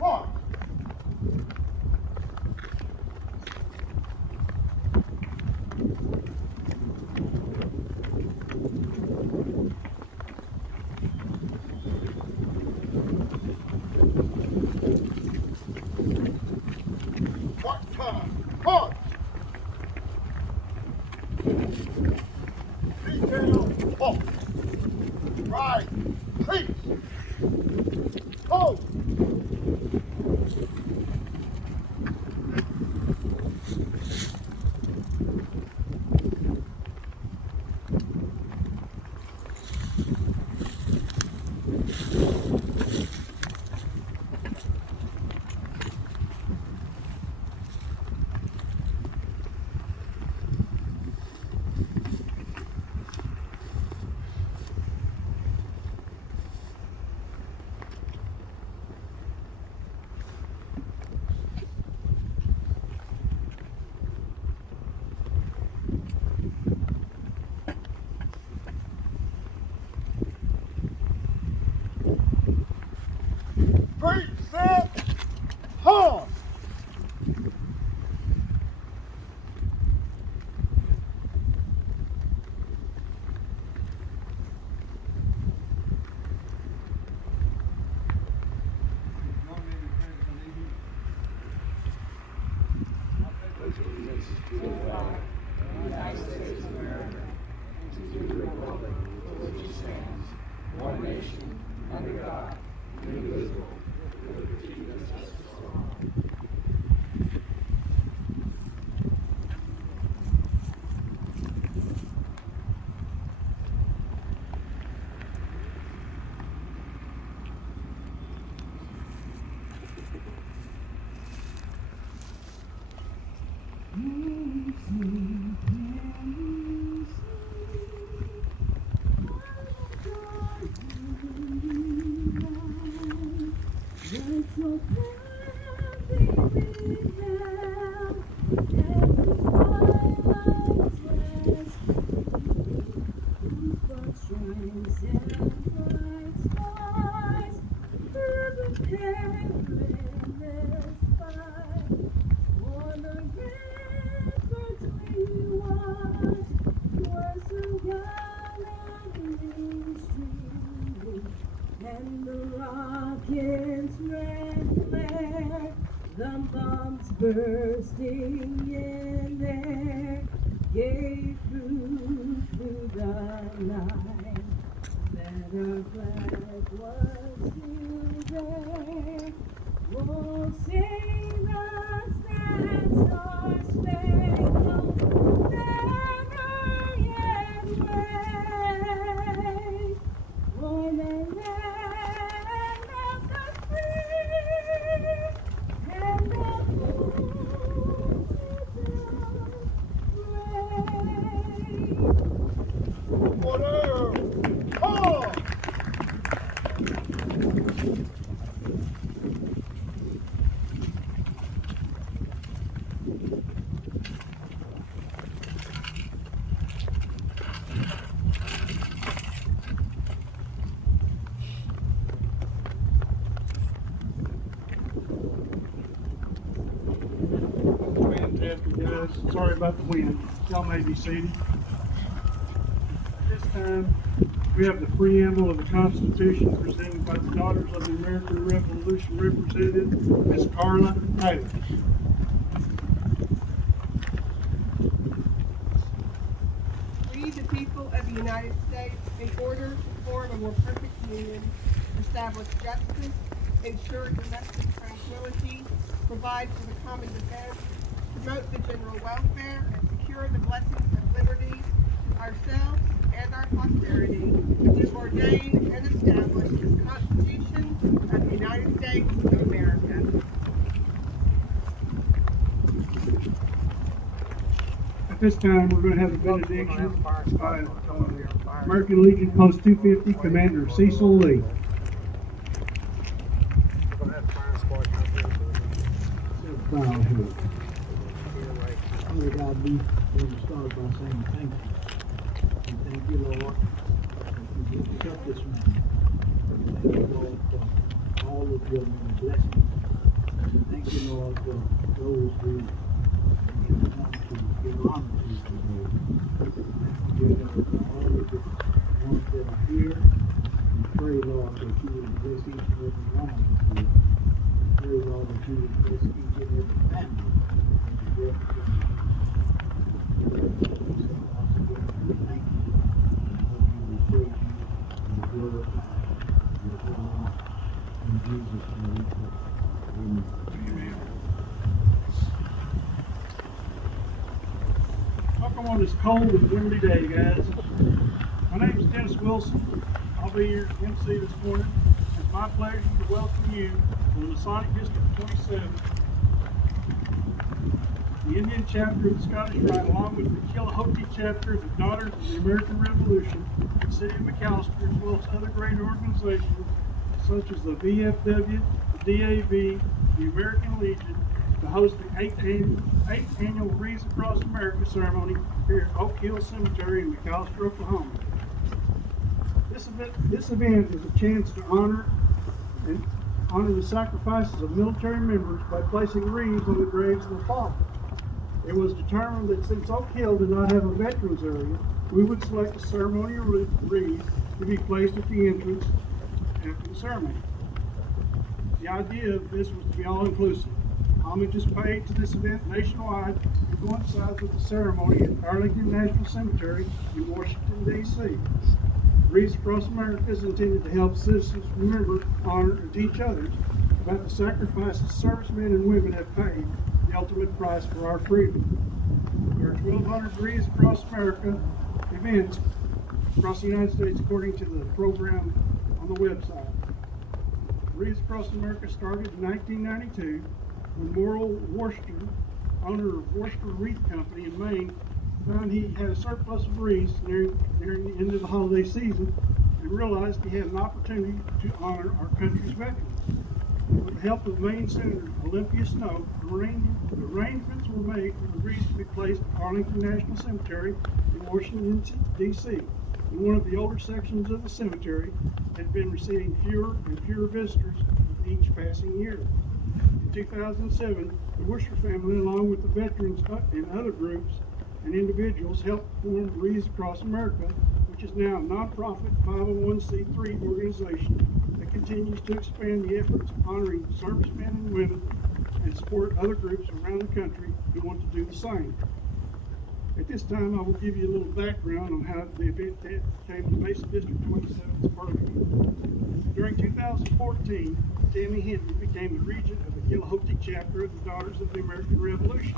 March. March time. March. Detail. Halt. Right. Peace. Hold. Set, hard. United States of America, and to the republic for which it stands, one nation, under God, indivisible, with liberty and justice for all. And the rocket's red flare, the bombs bursting in there, gave proof through the night that our flag was still there. Oh, sing us that star-spangled never yet wave. For the land of the free and the full brave. Order. Halt. Wind, guys. Sorry about the wind. Y'all may be seated. This time, we have the preamble of the Constitution presented by the Daughters of the American Revolution representative, Ms. Carla Taylor. We, the people of the United States, in order to form a more perfect union, establish justice, ensure domestic tranquility, provide for the common defense, promote the general welfare, and secure the blessings of liberty to ourselves and our posterity, do ordain and establish this Constitution of the United States of America. At this time, we're going to have the benediction by American Legion Post 250 Commander Cecil Lee. Father God, we want to start by saying thank you. And thank you, Lord, that you picked up this man. Thank you, Lord, for all of your many blessings. Thank you, Lord, for those who give honor to today. Thank you, Lord, for all of the ones that are here. We pray, Lord, that you would bless each and every one of us here. We pray, Lord, that you would bless each and every family that is represented. So once again, we thank you. We praise you and we glorify your holy name. In Jesus' name we pray. Amen. Amen. Welcome on this cold and windy day, guys. My name is Dennis Wilson. I'll be your MC this morning. It's my pleasure to welcome you to the Masonic District 27, the Indian chapter of the Scottish Rite, along with the Chilhowee chapter of the Daughters of the American Revolution, the City of McAlester, as well as other great organizations such as the VFW, the DAV, the American Legion, to host the 8th annual Wreaths Across America ceremony here at Oak Hill Cemetery in McAlester, Oklahoma. This event is a chance to honor the sacrifices of military members by placing wreaths on the graves of the fallen. It was determined that since Oak Hill did not have a veterans area, we would select a ceremonial wreath to be placed at the entrance after the ceremony. The idea of this was to be all-inclusive. Homage is paid to this event nationwide and coincides with the ceremony at Arlington National Cemetery in Washington, D.C. Wreaths Across America is intended to help citizens remember, honor, and teach others about the sacrifices servicemen and women have paid, the ultimate price for our freedom. There are 1,200 Wreaths Across America events across the United States according to the program on the website. Wreaths Across America started in 1992 when Morrill Worcester, owner of Worcester Wreath Company in Maine, found he had a surplus of wreaths nearing the end of the holiday season and realized he had an opportunity to honor our country's veterans. With the help of Maine Senator Olympia Snowe, arrangements were made for the wreaths to be placed at Arlington National Cemetery in Washington, D.C. In one of the older sections of the cemetery had been receiving fewer and fewer visitors with each passing year. In 2007, the Worcester family, along with the veterans and other groups and individuals, helped form Wreaths Across America, which is now a nonprofit 501c3 organization that continues to expand the efforts honoring servicemen and women and support other groups around the country who want to do the same. At this time, I will give you a little background on how the event came to Mason District 27's purview. During 2014, Tammy Henry became the regent of the Chilhowee chapter of the Daughters of the American Revolution.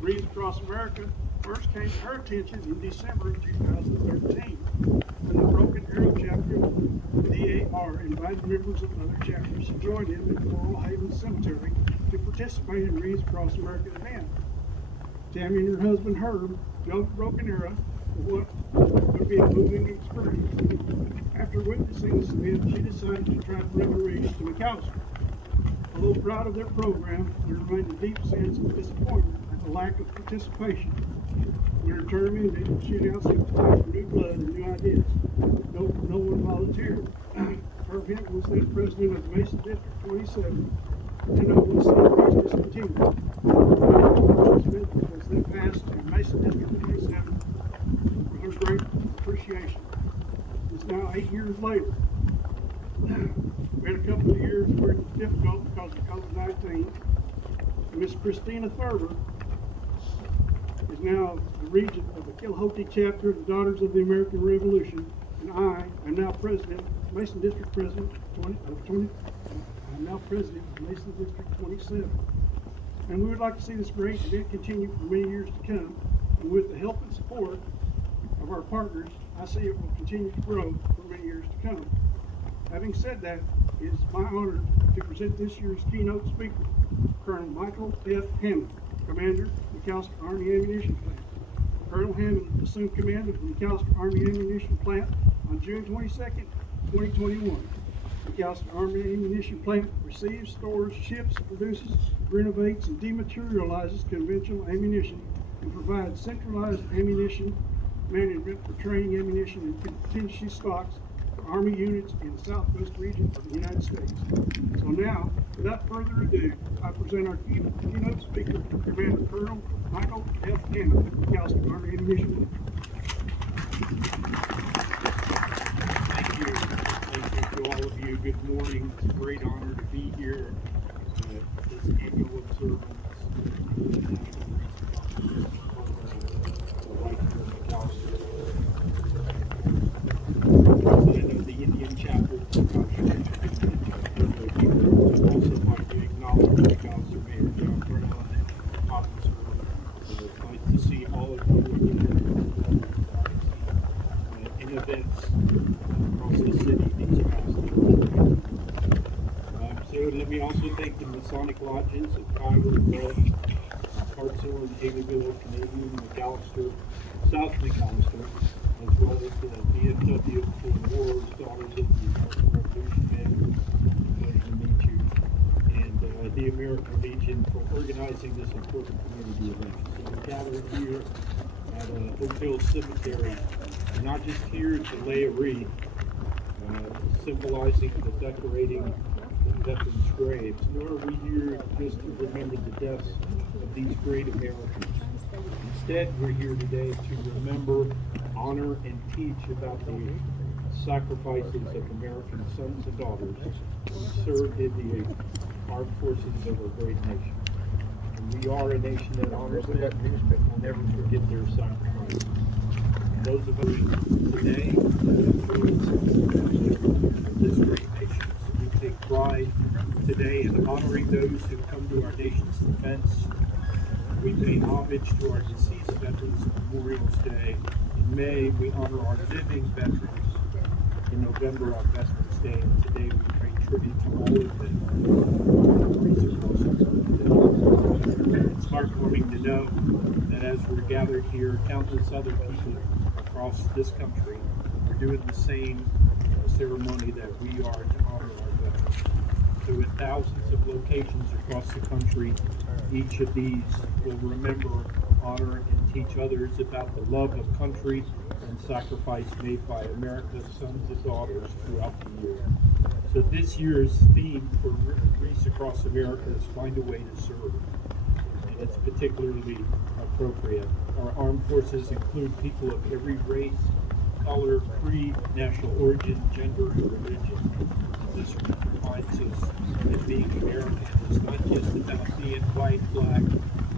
Wreaths Across America first came to her attention in December of 2013, when the Broken Arrow chapter of the DAR invited members of other chapters to join them at Floral Haven Cemetery to participate in Wreaths Across America event. Tammy and her husband Herb jumped Broken Arrow for what would be a moving experience. After witnessing this event, she decided to try to bring a wreath to McAlester. Although proud of their program, there remained a deep sense of disappointment at the lack of participation. We are determined that she now seeks to take new blood and new ideas. No one volunteered. Herb Hinton was then president of Mason District 27, and I will see wreaths discontinued. Was then passed to Mason District 27 with her great appreciation. It's now 8 years later. We had a couple of years where it was difficult because of COVID-19. Miss Christina Thurber is now the regent of the Chilhowee chapter of the Daughters of the American Revolution, and I am now president, Mason District President I'm now president of Mason District 27. And we would like to see this great event continue for many years to come. And with the help and support of our partners, I see it will continue to grow for many years to come. Having said that, it is my honor to present this year's keynote speaker, Colonel Michael F. Hammond, Commander, McAlester Army Ammunition Plant. Colonel Hammond assumed command of the McAlester Army Ammunition Plant on June 22nd, 2021. McAlester Army Ammunition Plant receives, stores, ships, produces, renovates, and dematerializes conventional ammunition and provides centralized ammunition management for training ammunition and contingency stocks for Army units in the southwest region of the United States. So now, Without further ado, I present our keynote speaker, Commander Colonel Michael F. Hammond, McAlester Army Ammunition. Thank you. Thank you to all of you. Good morning. It's a great honor to be here at this annual observance right here in McAlester. President of the Indian chapter. I'd also like to acknowledge McAlester Mayor John Brown and officer. It's nice to see all of you in events across the city these past days. So let me also thank the Masonic Lodges of Kiowa, Gulf, Hartselle and Haleyville, Canadian, McAlester, South McAlester, as well as the DFW for Wars, Daughters of the American Revolution Men. Pleasure to meet you. And the American Legion for organizing this important community event. So we're gathered here at Oak Hill Cemetery, not just here to lay a wreath, symbolizing the decorating veterans' graves, nor are we here just to remember the deaths of these great Americans. Instead, we're here today to remember, honor, and teach about the sacrifices of American sons and daughters who served in the armed forces of our great nation. And we are a nation that honors them and will never forget their sacrifices. Those of us today, this great nation. We take pride today in honoring those who come to our nation's defense. We pay homage to our deceased veterans on Memorial Day. In May, we honor our living veterans. In November, our Veterans Day. And today, we pay tribute to all of them. It's heartwarming to know that as we're gathered here, countless other people across this country are doing the same ceremony that we are to honor our veterans. So with thousands of locations across the country, each of these will remember, honor, and teach others about the love of country and sacrifice made by America's sons and daughters throughout the year. So this year's theme for Wreaths Across America is Find a Way to Serve. And it's particularly appropriate. Our armed forces include people of every race, color, creed, national origin, gender, and religion. This reminds us that being American is not just about being white, black,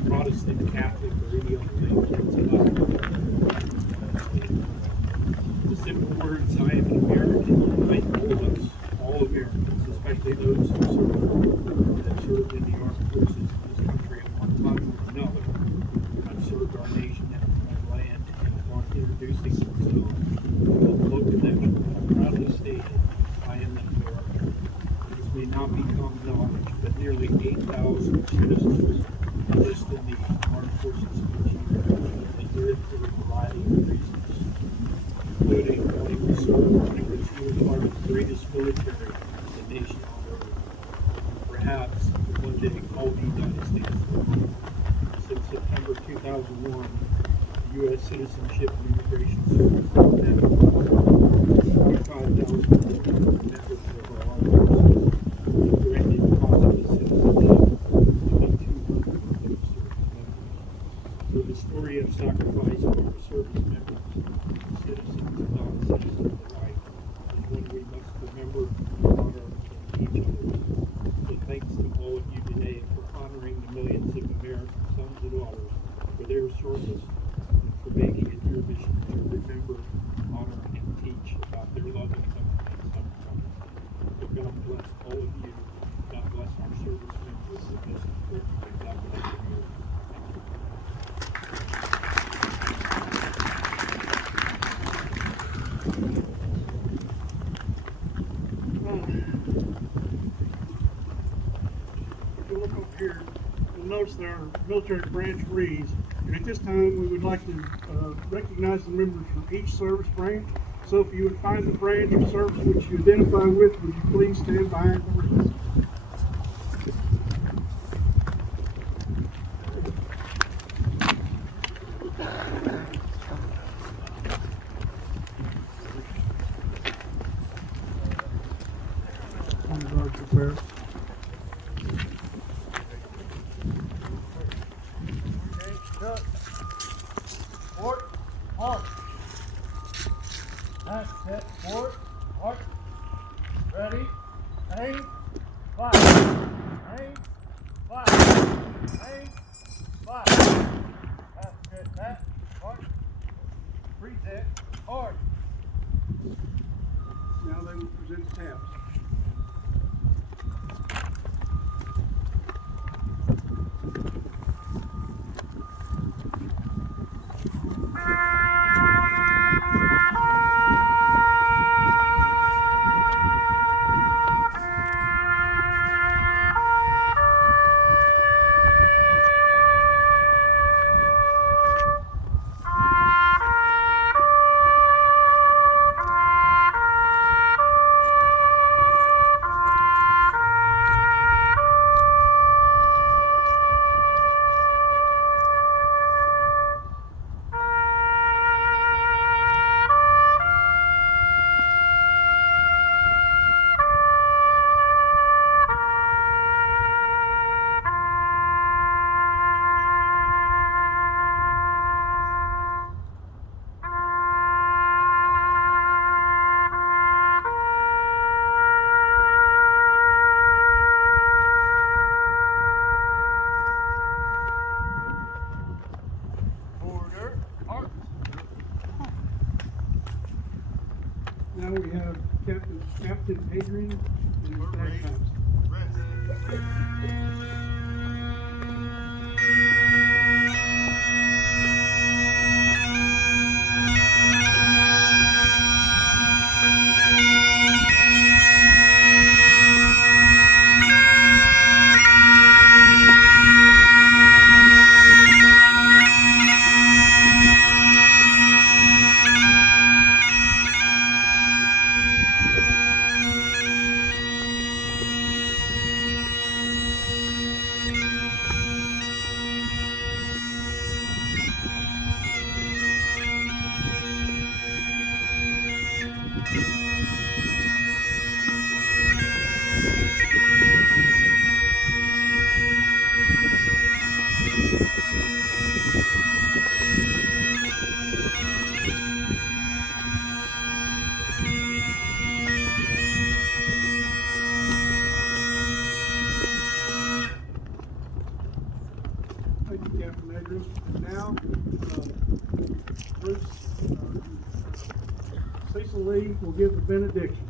Protestant, Catholic, or any other thing. It's about the simple words, I am an American, unite all of us, all Americans, especially those who served in the armed forces of this country at one time or another, have served our nation and our land, and upon introducing themselves, will look at them and proudly stated, I am an American. This may not be common knowledge, but nearly 8,000 citizens enlist in the armed forces each year, and do it for a variety of reasons, including wanting to serve, wanting to fuel part of the greatest military the nation on earth, and perhaps one day call the United States home. Since September 2001, the U.S. Citizenship and Immigration Service has had 45,000 members of our armed forces who granted positive citizenship to 200 of those service members. So the story of sacrifice for our service members, citizens and non-citizens alike, is one we must remember, honor, and teach others. So thanks to all of you today for honoring the millions of American sons and daughters for their service and for making it your mission to remember, honor, and teach about their love and country and sacrifice. So God bless all of you. God bless our service members in this important day. God bless America. If you look up here, you'll notice there are military branch wreaths. And at this time, we would like to recognize the members from each service branch. So if you would find the branch or service which you identify with, would you please stand behind the wreath? On the guard prepare. Aim. Fire. That's good. That. Mark. Reset. Hard. Now they will present the tabs. Order. March. Now we have Captain Adrian and his bagpipes. Thank you, Captain Adrian. And now, Bruce, Cecil Lee will give the benediction.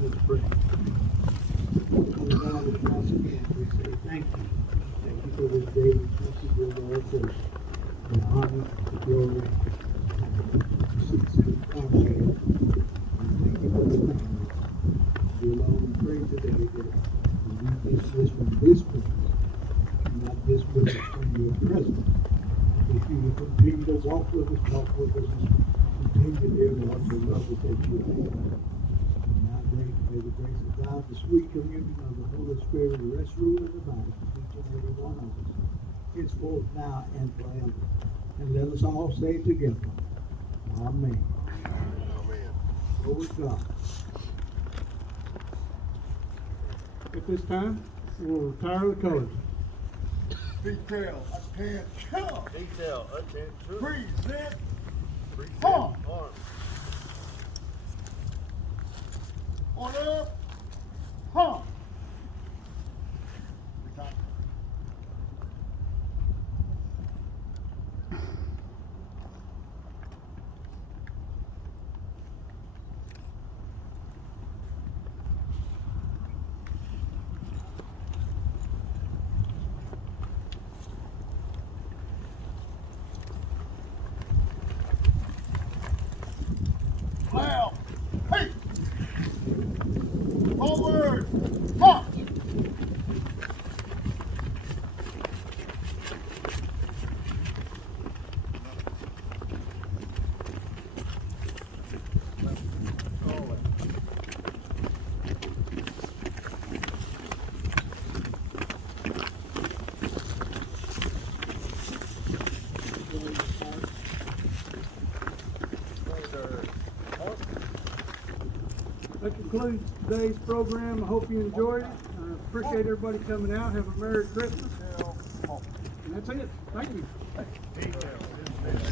Let's pray. Father God, once again, we say thank you. Thank you for this day. We thank you for Lord for the honor, the glory, seats of counsel. Thank you for the family. We alone pray today that we dismiss from this place, not dismiss us from your presence. If you will continue to walk with us, and continue, dear Lord, to love us as you have. Now, may the grace of God, the sweet communion of the Holy Spirit, rest, rule, and abide with each and every one of us, henceforth, now, and forever. And let us all say together, Amen. Amen. Glory to God. At this time, we'll retire the colors. Detail. Attention. Detail, attention. Present. Present Arms. arms. Order. Hum. Loud. Hey. Forward. March. That concludes today's program. I hope you enjoyed it. I appreciate everybody coming out. Have a Merry Christmas. And that's it. Thank you. Detail. Amen.